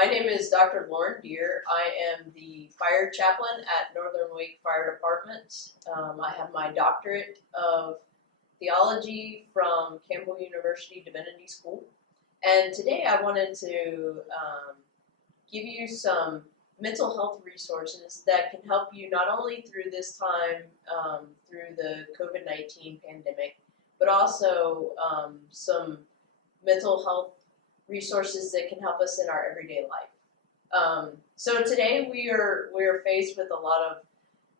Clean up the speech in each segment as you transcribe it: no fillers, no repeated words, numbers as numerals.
My name is Dr. Lauren Deere. I am the fire chaplain at Northern Wake Fire Department. I have my doctorate of theology from Campbell University Divinity School. And today I wanted to give you some mental health resources that can help you not only through this time, through the COVID-19 pandemic, but also some mental health resources that can help us in our everyday life. So today we are faced with a lot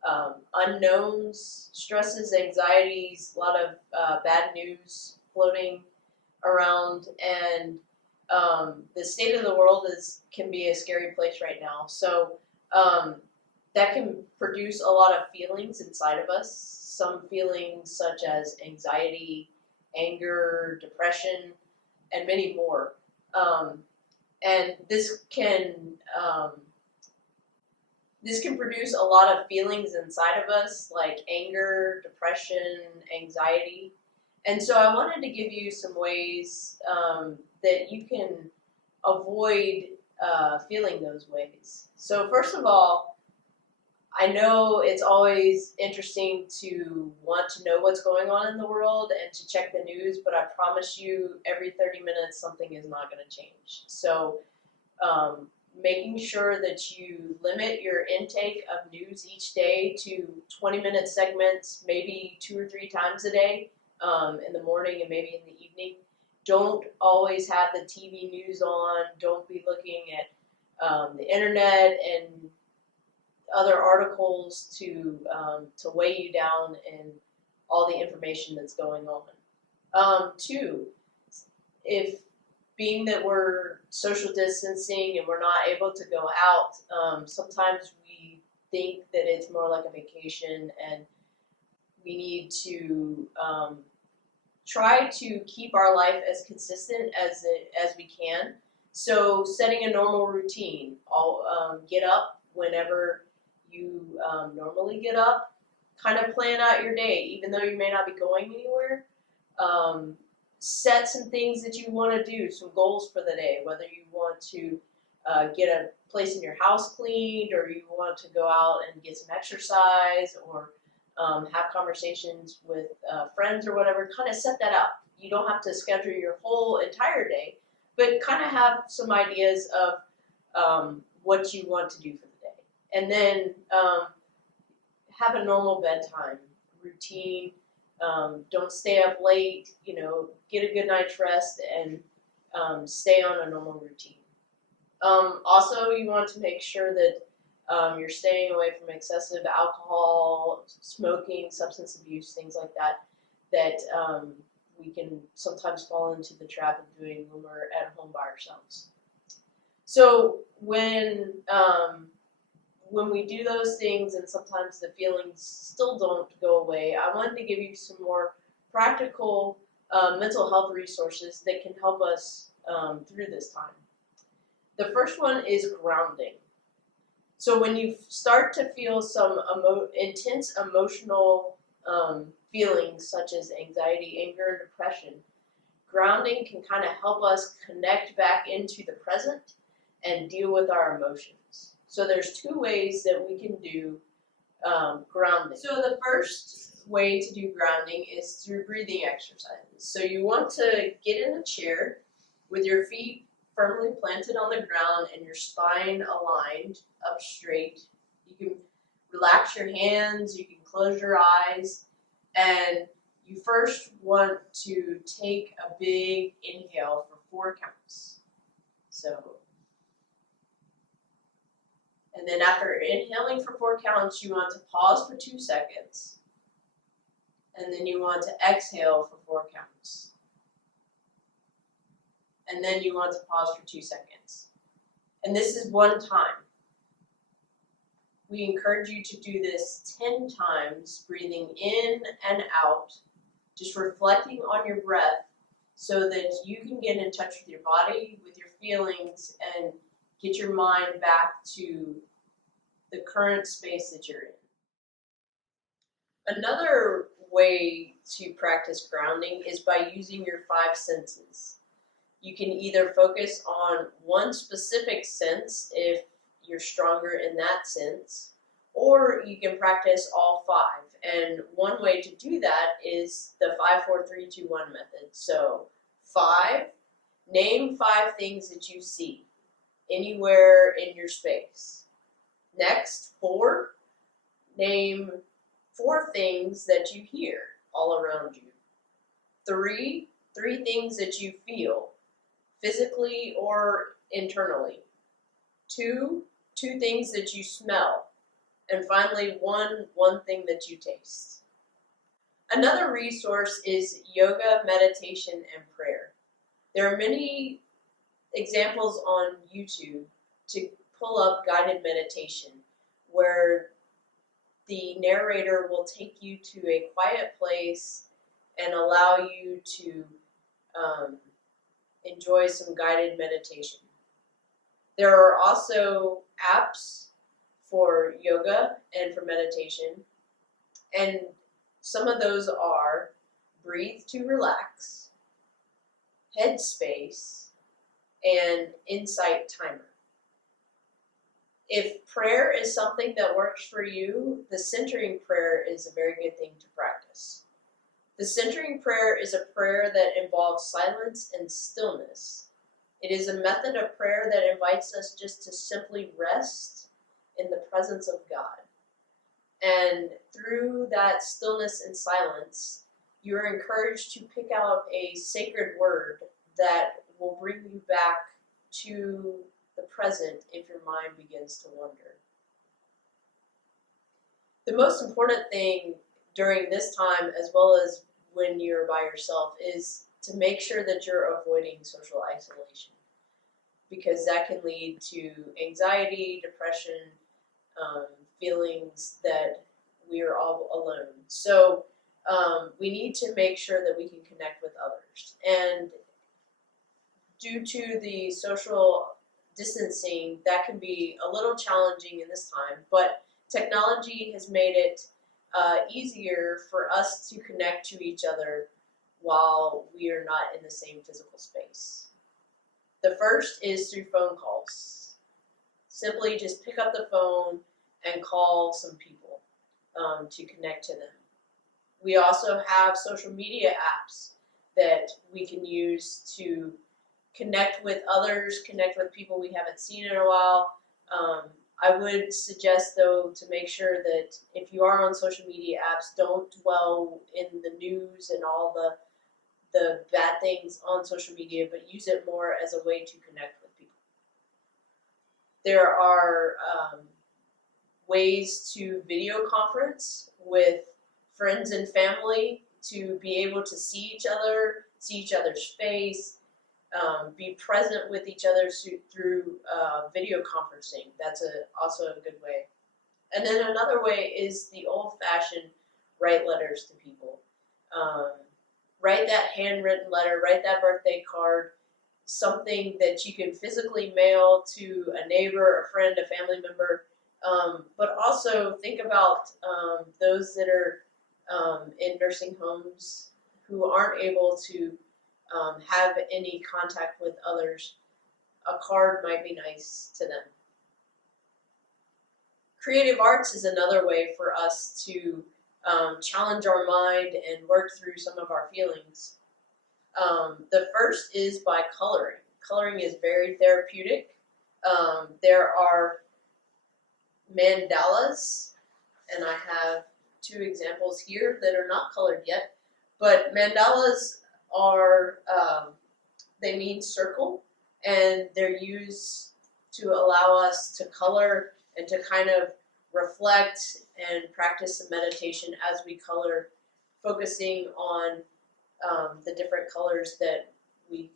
of unknowns, stresses, anxieties, a lot of bad news floating around, and the state of the world can be a scary place right now. So that can produce a lot of feelings inside of us. Some feelings such as anxiety, anger, depression, and many more. And this can produce a lot of feelings inside of us, like anger, depression, anxiety. And so I wanted to give you some ways that you can avoid feeling those ways. So first of all, I know it's always interesting to want to know what's going on in the world and to check the news, but I promise you every 30 minutes something is not going to change. So making sure that you limit your intake of news each day to 20-minute segments, maybe 2 or 3 times a day, in the morning and maybe in the evening. Don't always have the TV news on. Don't be looking at the internet and other articles to weigh you down and all the information that's going on. 2, if being that we're social distancing and we're not able to go out, sometimes we think that it's more like a vacation, and we need to try to keep our life as consistent as we can. So setting a normal routine. I'll get up whenever you normally get up. Kind of plan out your day, even though you may not be going anywhere. Set some things that you want to do, some goals for the day, whether you want to get a place in your house cleaned, or you want to go out and get some exercise, or have conversations with friends or whatever. Kind of set that up. You don't have to schedule your whole entire day, but kind of have some ideas of what you want to do for the day. And then have a normal bedtime routine. Don't stay up late, get a good night's rest, and stay on a normal routine. Also, you want to make sure that you're staying away from excessive alcohol, smoking, substance abuse, things like that, we can sometimes fall into the trap of doing when we're at home by ourselves. So when we do those things and sometimes the feelings still don't go away, I wanted to give you some more practical mental health resources that can help us through this time. The first one is grounding. So when you start to feel some intense emotional feelings such as anxiety, anger, and depression, grounding can kind of help us connect back into the present and deal with our emotions. So there's 2 ways that we can do grounding. So the first way to do grounding is through breathing exercises. So you want to get in a chair with your feet firmly planted on the ground and your spine aligned up straight. You can relax your hands, you can close your eyes, and you first want to take a big inhale for 4 counts. And then after inhaling for 4 counts, you want to pause for 2 seconds. And then you want to exhale for 4 counts. And then you want to pause for 2 seconds. And this is 1 time. We encourage you to do this 10 times, breathing in and out, just reflecting on your breath so that you can get in touch with your body, with your feelings, and get your mind back to the current space that you're in. Another way to practice grounding is by using your 5 senses. You can either focus on one specific sense if you're stronger in that sense, or you can practice all five. And one way to do that is the 5-4-3-2-1 method. So 5, name 5 things that you see anywhere in your space. Next, 4, name 4 things that you hear all around you. 3 things that you feel, physically or internally. 2 things that you smell. And finally, one thing that you taste. Another resource is yoga, meditation, and prayer. There are many examples on YouTube to pull up guided meditation where the narrator will take you to a quiet place and allow you to enjoy some guided meditation. There are also apps for yoga and for meditation, and some of those are Breathe to Relax, Headspace, and Insight Timer. If prayer is something that works for you, the centering prayer is a very good thing to practice. The centering prayer is a prayer that involves silence and stillness. It is a method of prayer that invites us just to simply rest in the presence of God. And through that stillness and silence, you are encouraged to pick out a sacred word that will bring you back to the present if your mind begins to wander. The most important thing during this time, as well as when you're by yourself, is to make sure that you're avoiding social isolation, because that can lead to anxiety, depression, feelings that we are all alone. So we need to make sure that we can connect with others. And due to the social distancing, that can be a little challenging in this time, but technology has made it easier for us to connect to each other while we are not in the same physical space. The first is through phone calls. Simply just pick up the phone and call some people to connect to them. We also have social media apps that we can use to connect with others, connect with people we haven't seen in a while. I would suggest, though, to make sure that if you are on social media apps, don't dwell in the news and all the bad things on social media, but use it more as a way to connect with people. There are ways to video conference with friends and family to be able to see each other, see each other's face, be present with each other through video conferencing. That's also a good way. And then another way is the old-fashioned write letters to people. Write that handwritten letter, write that birthday card, something that you can physically mail to a neighbor, a friend, a family member. But also think about those that are in nursing homes who aren't able to have any contact with others. A card might be nice to them. Creative arts is another way for us to challenge our mind and work through some of our feelings. The first is by coloring. Coloring is very therapeutic. There are mandalas, and I have 2 examples here that are not colored yet, but mandalas are, they mean circle, and they're used to allow us to color and to kind of reflect and practice some meditation as we color, focusing on the different colors that we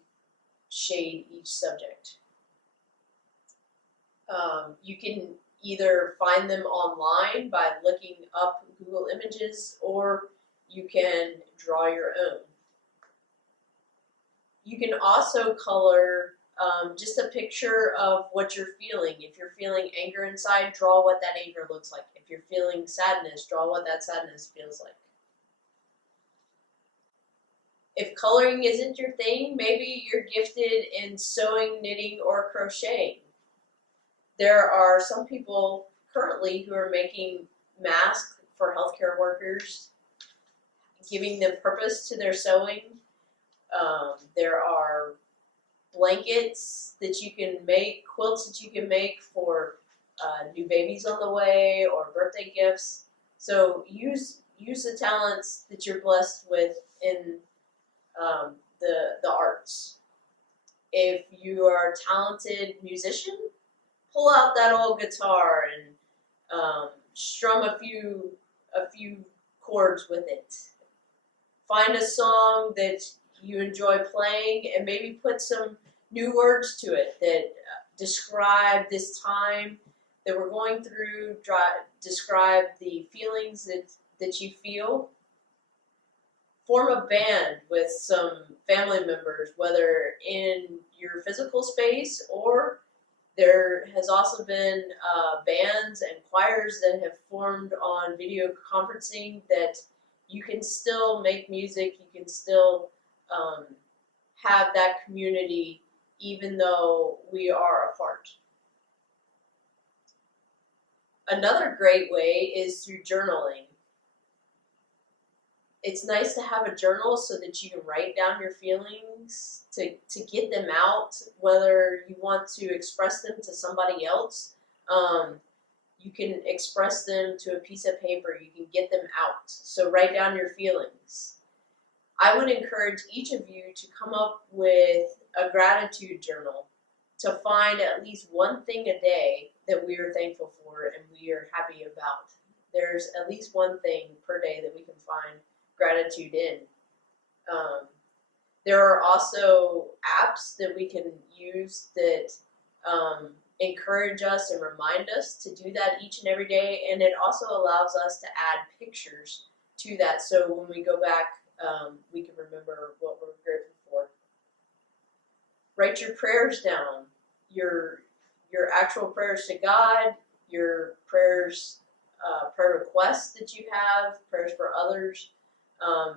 shade each subject. You can either find them online by looking up Google Images, or you can draw your own. You can also color just a picture of what you're feeling. If you're feeling anger inside, draw what that anger looks like. If you're feeling sadness, draw what that sadness feels like. If coloring isn't your thing, maybe you're gifted in sewing, knitting, or crocheting. There are some people currently who are making masks for healthcare workers, giving them purpose to their sewing. There are blankets that you can make, quilts that you can make for new babies on the way or birthday gifts. So use the talents that you're blessed with in the arts. If you are a talented musician, pull out that old guitar and strum a few chords with it. Find a song that you enjoy playing and maybe put some new words to it that describe this time that we're going through, describe the feelings that you feel. Form a band with some family members, whether in your physical space, or there has also been bands and choirs that have formed on video conferencing that you can still make music, you can still have that community even though we are apart. Another great way is through journaling. It's nice to have a journal so that you can write down your feelings, to get them out, whether you want to express them to somebody else. You can express them to a piece of paper. You can get them out. So write down your feelings. I would encourage each of you to come up with a gratitude journal, to find at least one thing a day that we are thankful for and we are happy about. There's at least one thing per day that we can find gratitude in. There are also apps that we can use that encourage us and remind us to do that each and every day, and it also allows us to add pictures to that, so when we go back, we can remember what we're grateful for. Write your prayers down, your actual prayers to God, your prayers, prayer requests that you have, prayers for others.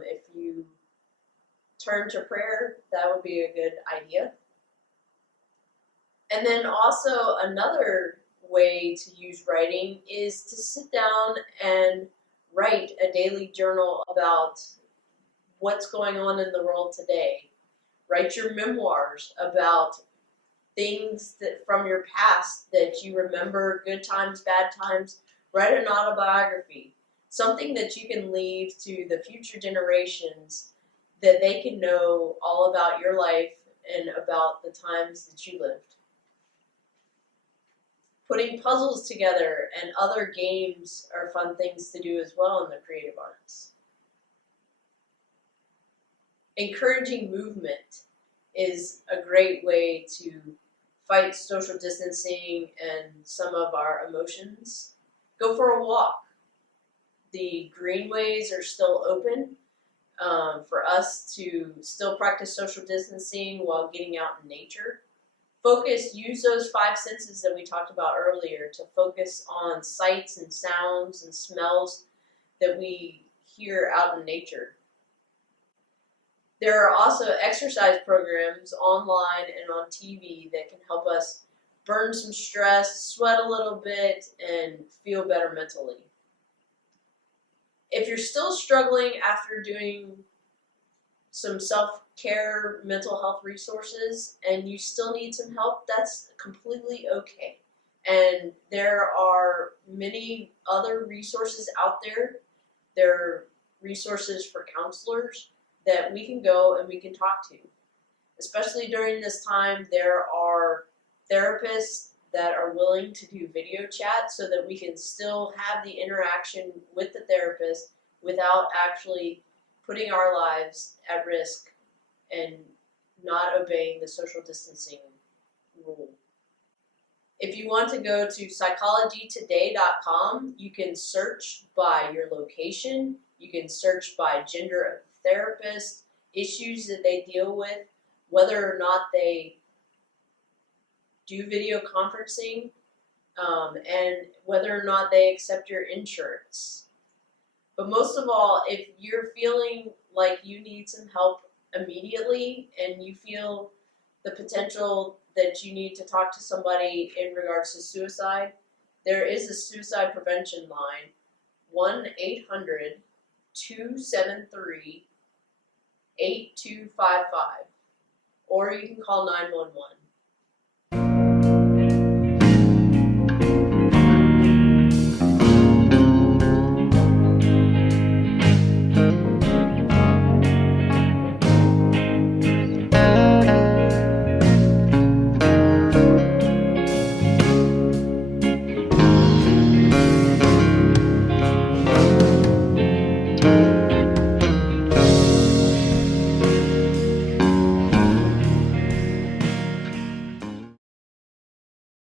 If you turn to prayer, that would be a good idea. And then also another way to use writing is to sit down and write a daily journal about what's going on in the world today. Write your memoirs about things that from your past that you remember, good times, bad times. Write an autobiography, something that you can leave to the future generations, that they can know all about your life and about the times that you lived. Putting puzzles together and other games are fun things to do as well in the creative arts. Encouraging movement is a great way to fight social distancing and some of our emotions. Go for a walk. The greenways are still open for us to still practice social distancing while getting out in nature. Use those five senses that we talked about earlier to focus on sights and sounds and smells that we hear out in nature. There are also exercise programs online and on TV that can help us burn some stress, sweat a little bit, and feel better mentally. If you're still struggling after doing some self-care mental health resources and you still need some help, that's completely okay. And there are many other resources out there. There are resources for counselors that we can go and we can talk to. Especially during this time, there are therapists that are willing to do video chat so that we can still have the interaction with the therapist without actually putting our lives at risk and not obeying the social distancing rule. If you want to go to psychologytoday.com, you can search by your location, you can search by gender of the therapist, issues that they deal with, whether or not they do video conferencing, and whether or not they accept your insurance. But most of all, if you're feeling like you need some help immediately and you feel the potential that you need to talk to somebody in regards to suicide, there is a suicide prevention line, 1-800-273-8255, or you can call 911.